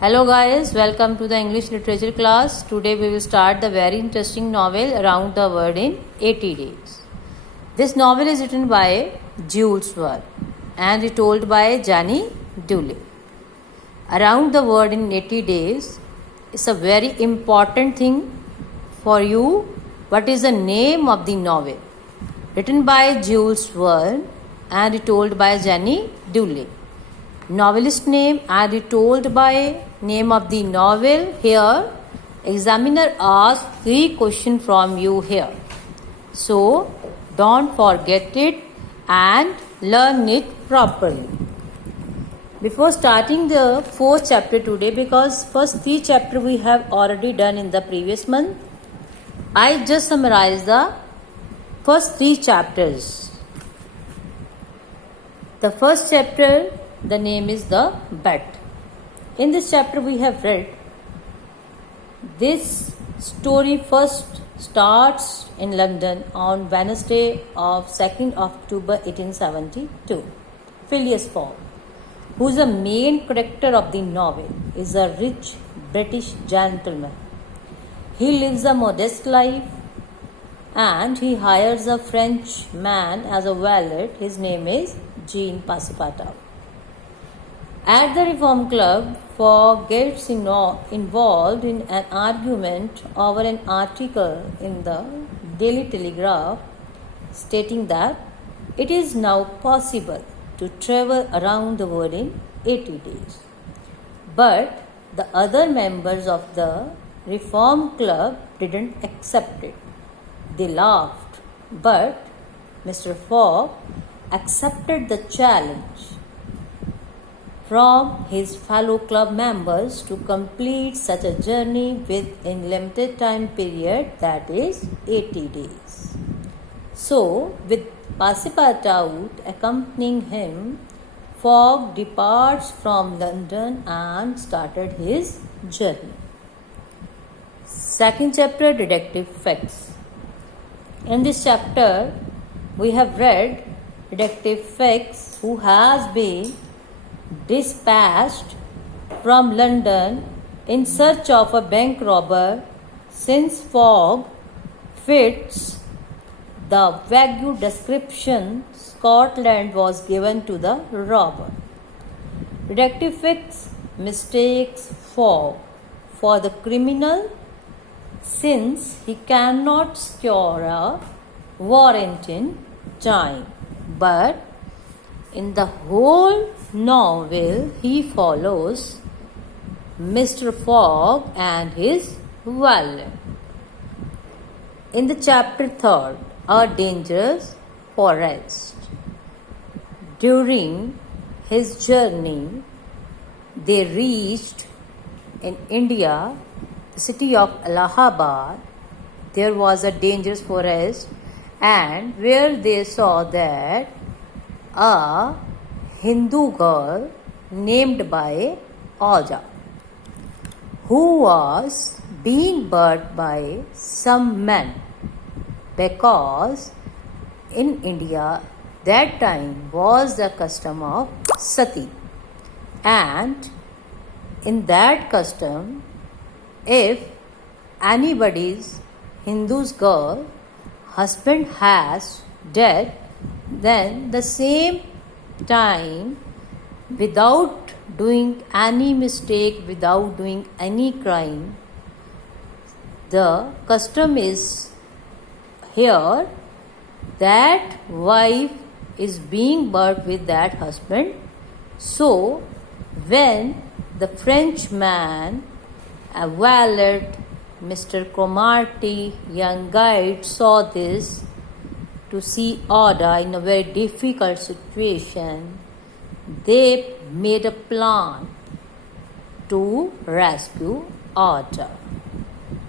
Hello guys, welcome to the English literature class. Today we will start the very interesting novel Around the World in 80 Days. This novel is written by Jules Verne and retold by Jenny Dooly. Around the World in 80 Days is a very important thing for you. What is the name of the novel? Written by Jules Verne and retold by Jenny Dooly. Novelist name and retold by name of the novel here. Examiner asks 3 questions from you here. So don't forget it and learn it properly. Before starting the 4th chapter today, because first 3 chapter we have already done in the previous month, I just summarize the first 3 chapters. The first chapter, the name is The Bet. In this chapter we have read, this story first starts in London on Wednesday of 2nd October 1872. Phileas Fogg, who is the main character of the novel, is a rich British gentleman. He lives a modest life and he hires a French man as a valet. His name is Jean Passepartout. At the Reform Club, Fogg gets involved in an argument over an article in the Daily Telegraph stating that it is now possible to travel around the world in 80 days. But the other members of the Reform Club didn't accept it. They laughed, but Mr. Fogg accepted the challenge from his fellow club members to complete such a journey within limited time period, that is 80 days. So, with Passepartout accompanying him, Fogg departs from London and started his journey. Second chapter, Detective Fix. In this chapter, we have read Detective Fix, who has been dispatched from London in search of a bank robber, since Fogg fits the vague description Scotland was given to the robber. Detective Fix mistakes Fogg for the criminal since he cannot secure a warrant in time, but in the whole novel, he follows Mr. Fogg and his valet. In the chapter 3rd, A Dangerous Forest. During his journey, they reached in India, the city of Allahabad. There was a dangerous forest, and where they saw that a Hindu girl named by Aja, who was being burnt by some men, because in India that time was the custom of sati, and in that custom, if anybody's Hindu's girl husband has dead, then the same time, without doing any mistake, without doing any crime, the custom is here that wife is being burnt with that husband. So when the Frenchman, a valet, Mr. Cromarty, young guide, saw this, to see Ada in a very difficult situation, they made a plan to rescue Ada.